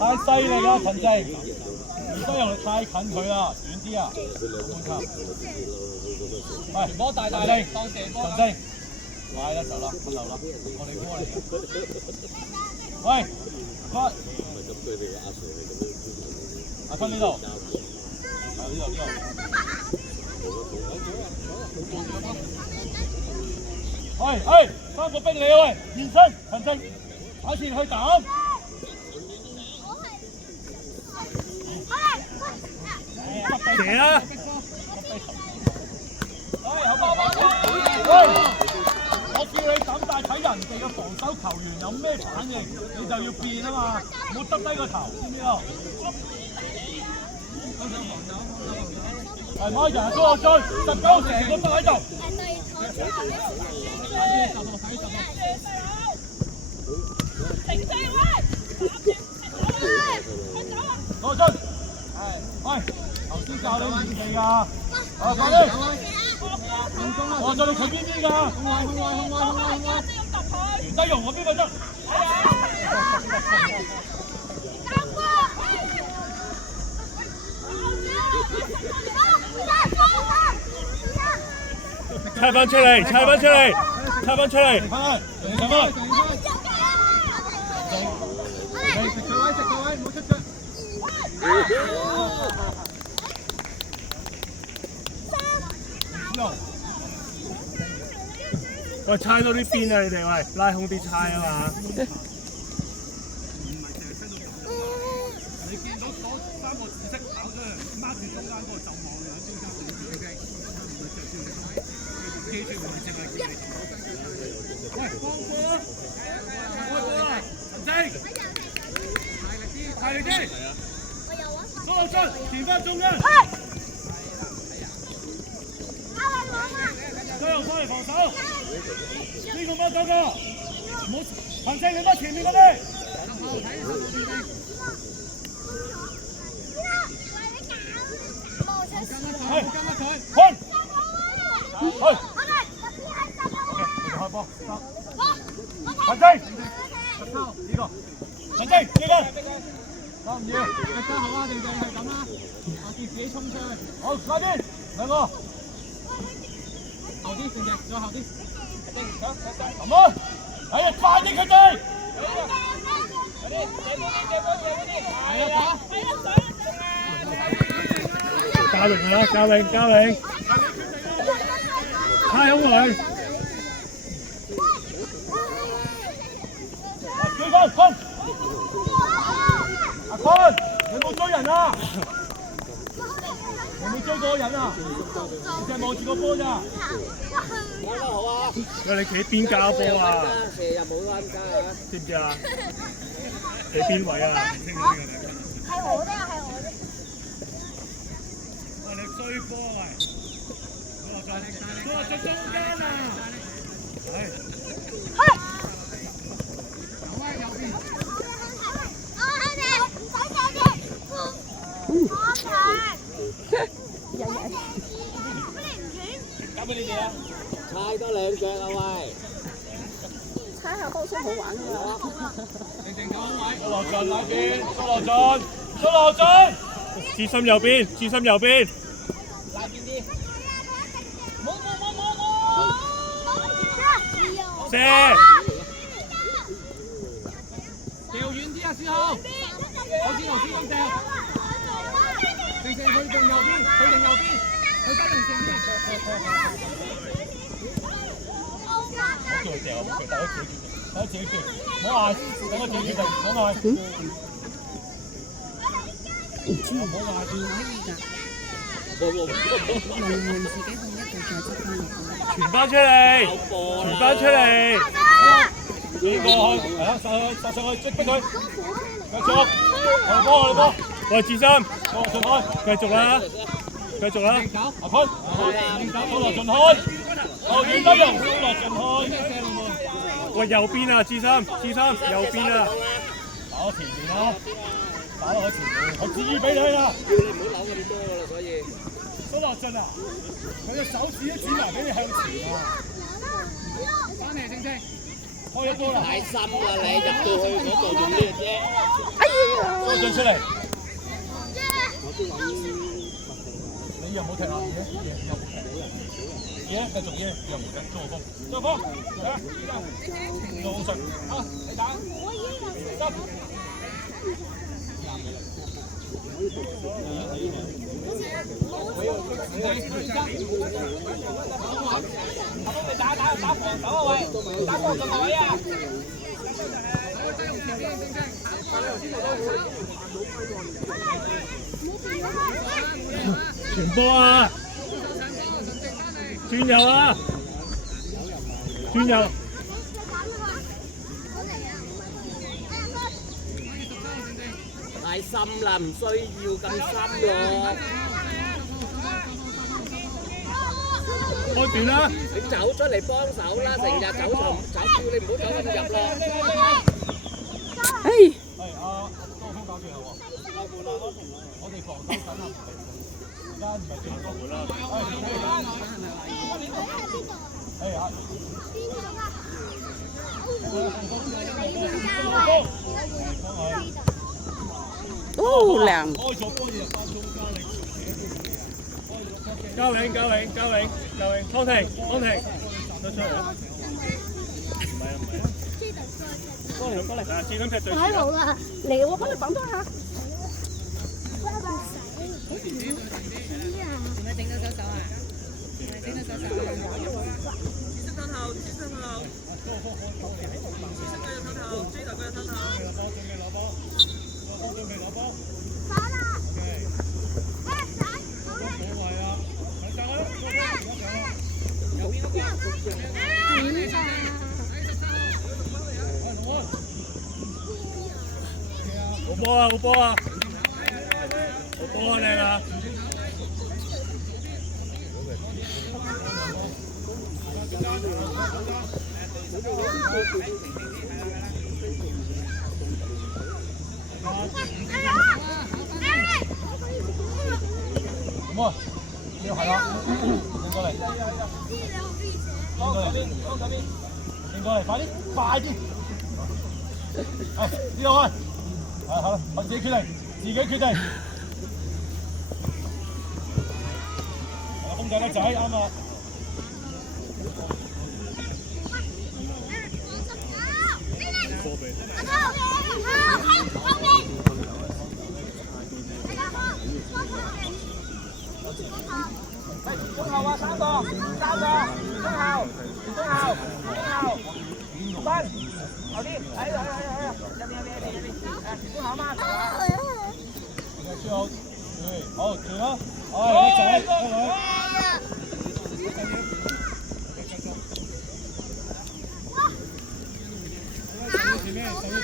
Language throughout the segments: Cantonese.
太犀利啦，陳靜！而家用力太近佢啦，遠啲啊！半球。係，波大力，當射波。陳靜，快啦，走啦，分流啦，我哋波嚟嘅。喂，快！阿坤呢度，啊呢度。喂，三個逼你啊喂，現身，陳靜，打前去擋。射啊！好波！喂，我叫你咁大睇人哋嘅防守球員有咩反應，你就要變啊嘛，唔好耷低個頭，知唔知道？係咪人都有追，19成個都喺度。攞進，喂，頭先教你練技㗎，啊快啲！我再你企邊邊㗎？袁德容我邊個得？拆翻出嚟！拆翻出嚟！拆翻出嚟！拆翻！食個位，唔好出腳。喂，猜到啲邊啊！你哋喂，拉空啲猜啊嘛！你見到嗰3個紫色跑出去，掹住中間嗰個就望兩中間對住記住唔係淨係叫你喂，放過啦！開波啦！陳靜，大力啲！蘇浩俊，前翻中間。最後翻嚟防守，呢個乜嗰個？唔好，陳靜你乜前面嗰啲？係，坤，去，開波，陳靜，呢個，陳靜，呢個，得唔要？得好啊，定係咁啦，我叫自己衝出去。好，快啲，兩個。後啲，正正，再後啲。咁啊！哎呀，快啲佢哋！係啊，嘉榮啊，嘉榮，太空佢。追分，坤！阿坤，你冇追人啊？你冇追過人啊？你淨係望住個波咋？好啊！喂，你企邊交波啊？射入冇啱加啊！知唔知啊？企邊位啊？係我的，係我的。喂，你追波喂！我在中間啊！係。有啊，右邊。交俾你哋啊！猜多兩腳啊喂！猜下波先好玩㗎。靜靜走位。蘇樂進嗰邊，蘇樂進，注心右邊，拉邊啲。冇！射！掉遠啲啊，小豪！好似頭先咁掉。靜去定右邊，去得定靜啲。冇叫佢掉，冇佢等佢自己決，唔好嗌，等佢自己決定，唔好嗌。唔好嗌住㗎。自己控一個再執翻落去。傳翻出嚟。呢個係啊，殺上去，即逼佢。繼續，我哋波。喂，志心，進開，繼續啦。阿坤，蘇樂進開。好，遠得用，落進去。喂，右邊啊，智深，右邊啊。打前面咯，打落去前面，我指俾你啦。叫你唔好扭咁多噶啦，所以。蘇樂進啊，佢嘅手指都指埋俾你向前啊。翻嚟正正，開一波啦。太深啦，你入到去嗰度用呢個啫。哎呀！蘇樂進出嚟。你又冇踢下嘢，又冇踢到人。嘢繼續嘢，又冇踢，中個風，中個風，嚟老實啊！你打，得。打防守啊喂，打防守位啊！傳波啊！轉右啊！轉右。太深啦，唔需要咁深咯。開段啦！你走出嚟幫手啦，成日走叫你唔好走咁入咯。哎！係啊，多風搞住啦喎！我哋防守緊啊！而家唔係轉個盤啦。係啊。哦，靚！交永，湯停，得出嚟啦！唔係，過嚟，嗱，志剛踢最前。喺度啦，嚟我幫你綁多下。點解整到手啊？整到手身後，追頭佢嘅身後。好波啊！你啦！咁啊，要係啦，轉過嚟，快啲！係呢度去。好啦，我自己決定。公仔叻仔，啱啊！中後啊，3個，中後，分，後啲，喺入邊，中後嘛，好，轉啦，仔，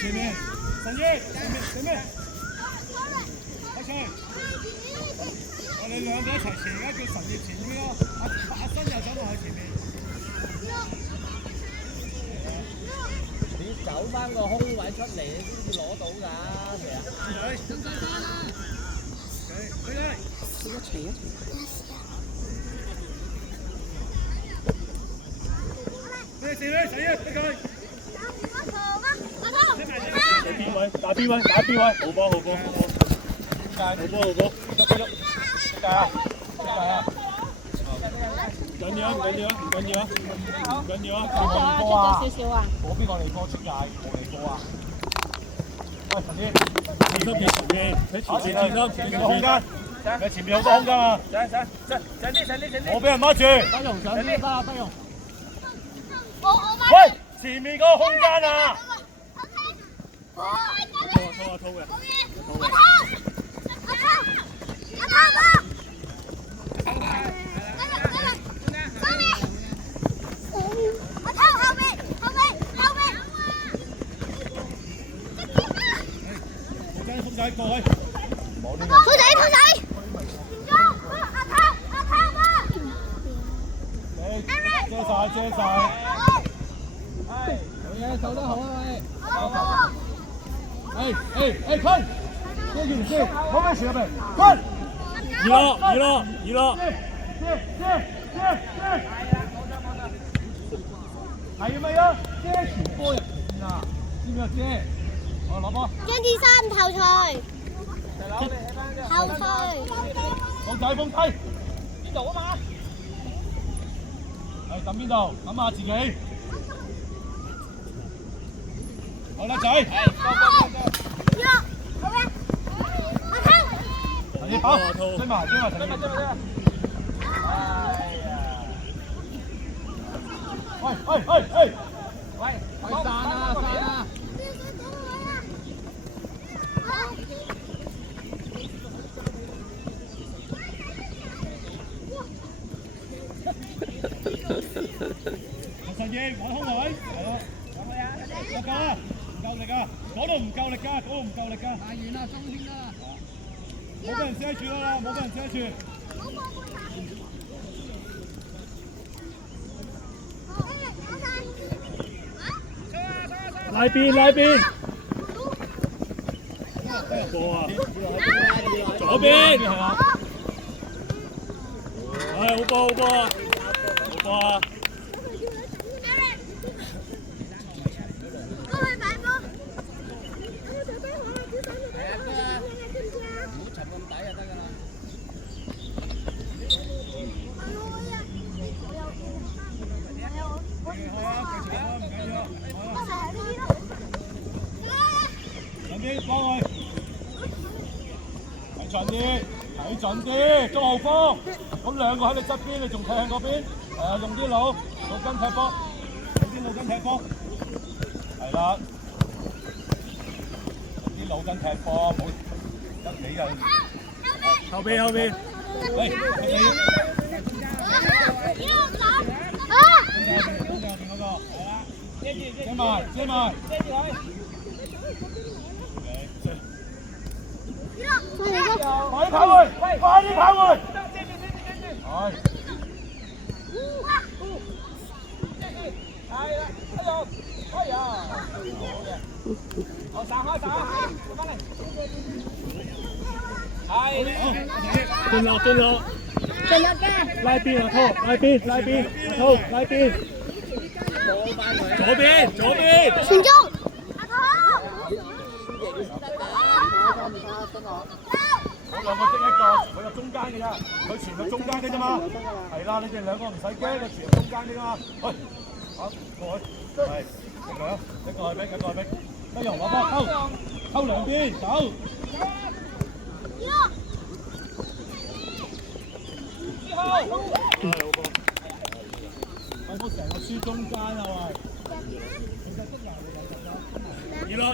前面，神醫，前面，開槍！我哋兩個一齊前，而家叫神業前邊咯，阿新又走落去前面。你走翻個空位出嚟，你先至攞到㗎，係啊。一齊。咩事咧？死啊！俾佢。打邊位，好波，好波，緊要啊！出少少啊！嗰邊個嚟波出界，冇嚟波啊！喂，陳天，喺前面空間，喺前面好多空間啊！上啲，我俾人掹住，不用，喂，前面嗰個空間啊！拖嘅。風仔過去。兔仔。遮晒。謝晒。係，好嘢，做得好啊喂。哎，坤，接住先，冇咩事啊咪，坤。娛樂。係咪啊？遮傳波入邊啊？知唔知啊？遮。哦，攞波。張志山頭槌。後退。放仔放低。邊度啊嘛？係揼邊度？揼下自己。好叻仔。係，好嘅。陳奕寶，追埋，陳奕。喂，散啊！陳奕玩空位，係咯，夠啦，唔夠力啊！嗰度唔夠力㗎，太遠啦，中間啦，冇俾人遮住啦，冇俾人遮住。拉邊，波啊！左邊係嘛？係好波啊！幫佢睇準啲，中後鋒。咁兩個喺你側邊，你仲踢向嗰邊？係啊，用啲腦筋踢波，係啦，用啲腦筋踢波，冇一起就後邊。嚟，遮埋。快啲跑回！係。哎呀！我散開，翻嚟。係。進落嘅。拉邊啊，拖！拉邊。左邊。傳中。嗰兩個積一個，佢入中間嘅啫，佢傳入中間嘅啫嘛。係啦，你哋兩個唔使驚，佢傳入中間嘅嘛。喂，好，過去，係，停佢啊！一個係逼，一樣攞波溝兩邊走。之後，好波。快波成個輸中間啊喂！熱咯！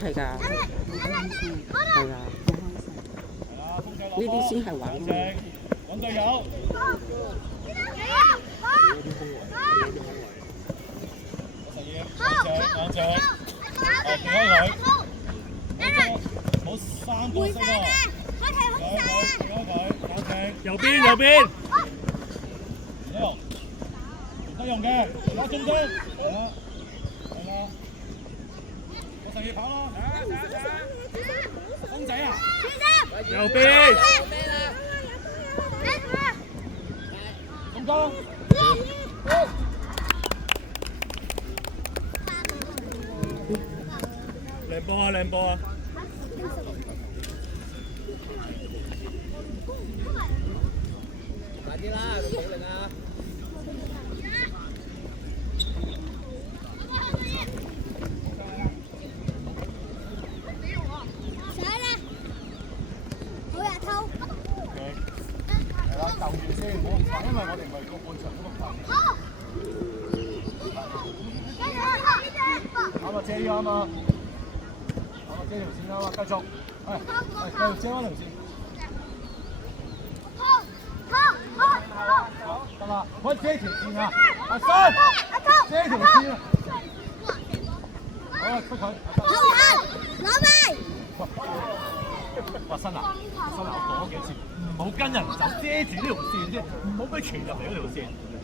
係㗎，呢啲先係玩嘅。揾隊友。硬淨，避開佢，冇三個色喎。避開佢，硬淨。右邊。得用嘅，攞中間。係啦。我陳奕跑咯。公仔啊！右邊。中間。靚波啊！快啲啦，冇力啊！鬥完先，唔好咁快，因為我哋唔係個半場都咁快。啱啊，遮啱啊，遮條線啱啊，繼續，係，繼續遮翻條線。得啦，喂，遮條線啊！阿生，遮條線啊！好啊，出佢。哇，新啊，我講幾次，唔好跟人走，遮住呢條線啫，唔好俾傳入嚟嗰條線，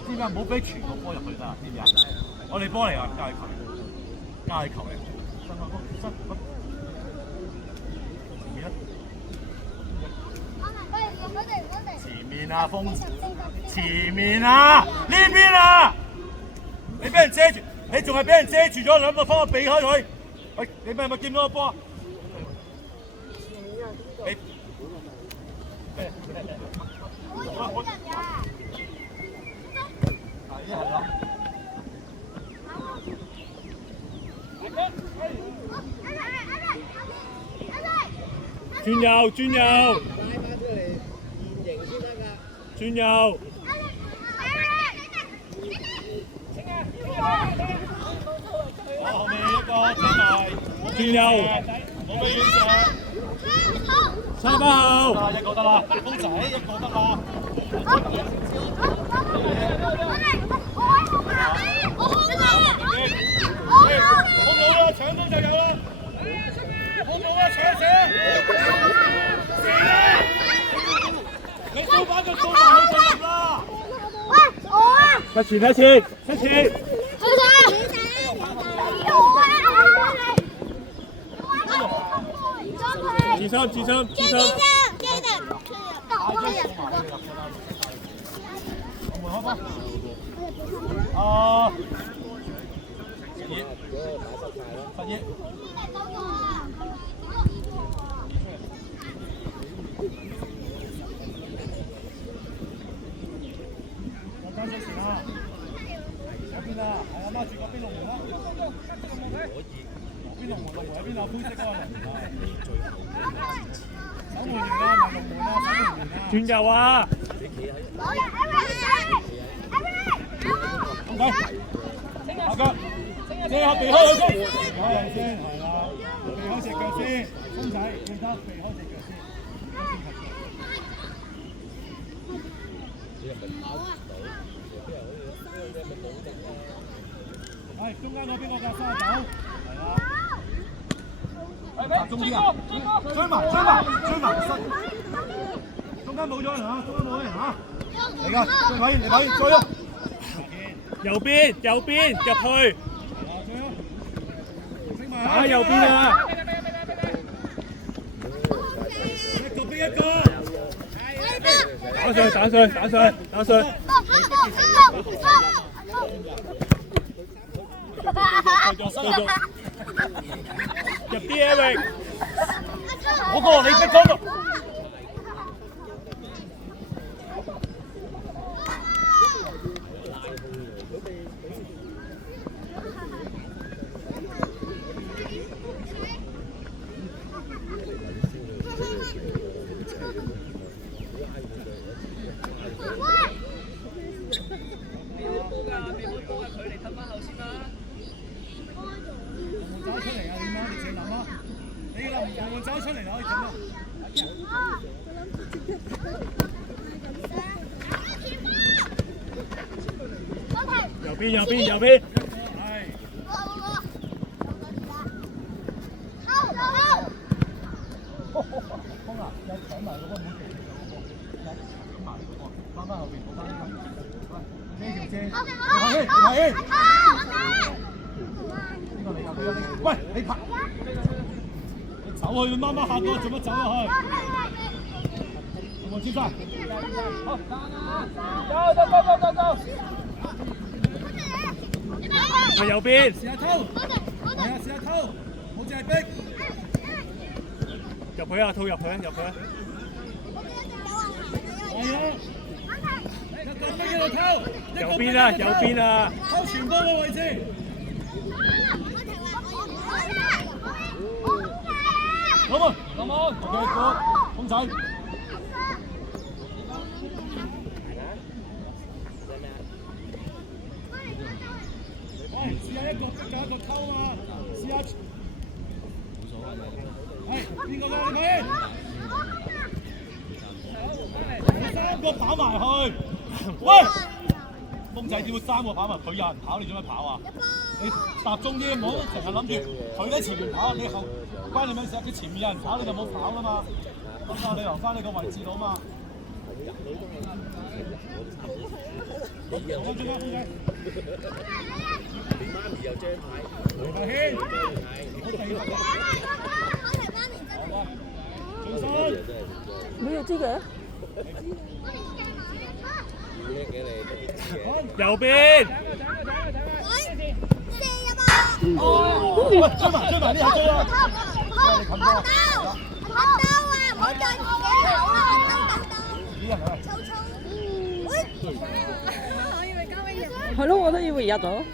知唔知啊？唔好俾傳個波入去得啦，知唔知啊？我哋波嚟啊，界球，界球嚟，新啊，新，前面啊，風，前面啊，呢邊啊，你俾人遮住，你仲係俾人遮住咗，兩個方向避開佢。喂，你咪見到個波？轉右，轉右，轉右。後面一個追埋，轉右，冇俾遠上。三分後，一個得啦，公仔一個得啦。空佬啦，搶到就有啦。空佬啊，搶射！射啦！你掃把就掃埋佢進入啦。一前一前一前。自三自三自三。啊！十一。我爭咗時啦，嗰邊啊，係阿媽住嗰邊龍門啦。邊龍門喺邊啊？灰色嗰個龍門啊！守門員啊，唔係龍門啊，守門員啊！轉右啊！咁快，下腳，借下避開佢先，避開佢先，係啦，避開隻腳先，公仔記得避開隻腳先。係中間嗰邊個㗎？39，係啦。集中啲啊！追埋，中間冇咗人嚇，中間冇人嚇。嚟㗎，你跑完，追啊！右邊入去。打右邊啊！一個逼一個。打上去！繼續。入啲嘢嚟，嗰個你逼嗰個。走出嚟啊！點啊？你自己諗啊！你諗走出嚟可以點啊？右邊。係。風啊！有搶埋嗰個門旗，搶埋嗰個，翻後邊，翻呢個。呢條遮。喂，你拍，你走去媽媽下個，做乜走咗去？有冇接翻？好，走！去右邊，試下偷，係啊，試下偷，好似係逼。入去啊，套入去。係啊，一個逼喺度偷，右邊啊，偷傳波嘅位置。攞門，OK， 公仔。試下一個逼加一個偷啊！試下。係邊個㗎？你睇。一跑埋去，喂，公仔點會3個跑埋？佢有人跑，你做咩跑啊？你集中啲，唔好成日諗住佢喺前面跑，你後關你咩事？佢前面有人跑，你就冇跑啦嘛。咁啊，你留翻你個位置度嘛。好中間，公仔。你媽咪又張牌，大軒，好地啊！你又知嘅？右邊。追埋呢下追啊！好刀啊！唔好再自己跑啦！係咯，我都以為入咗。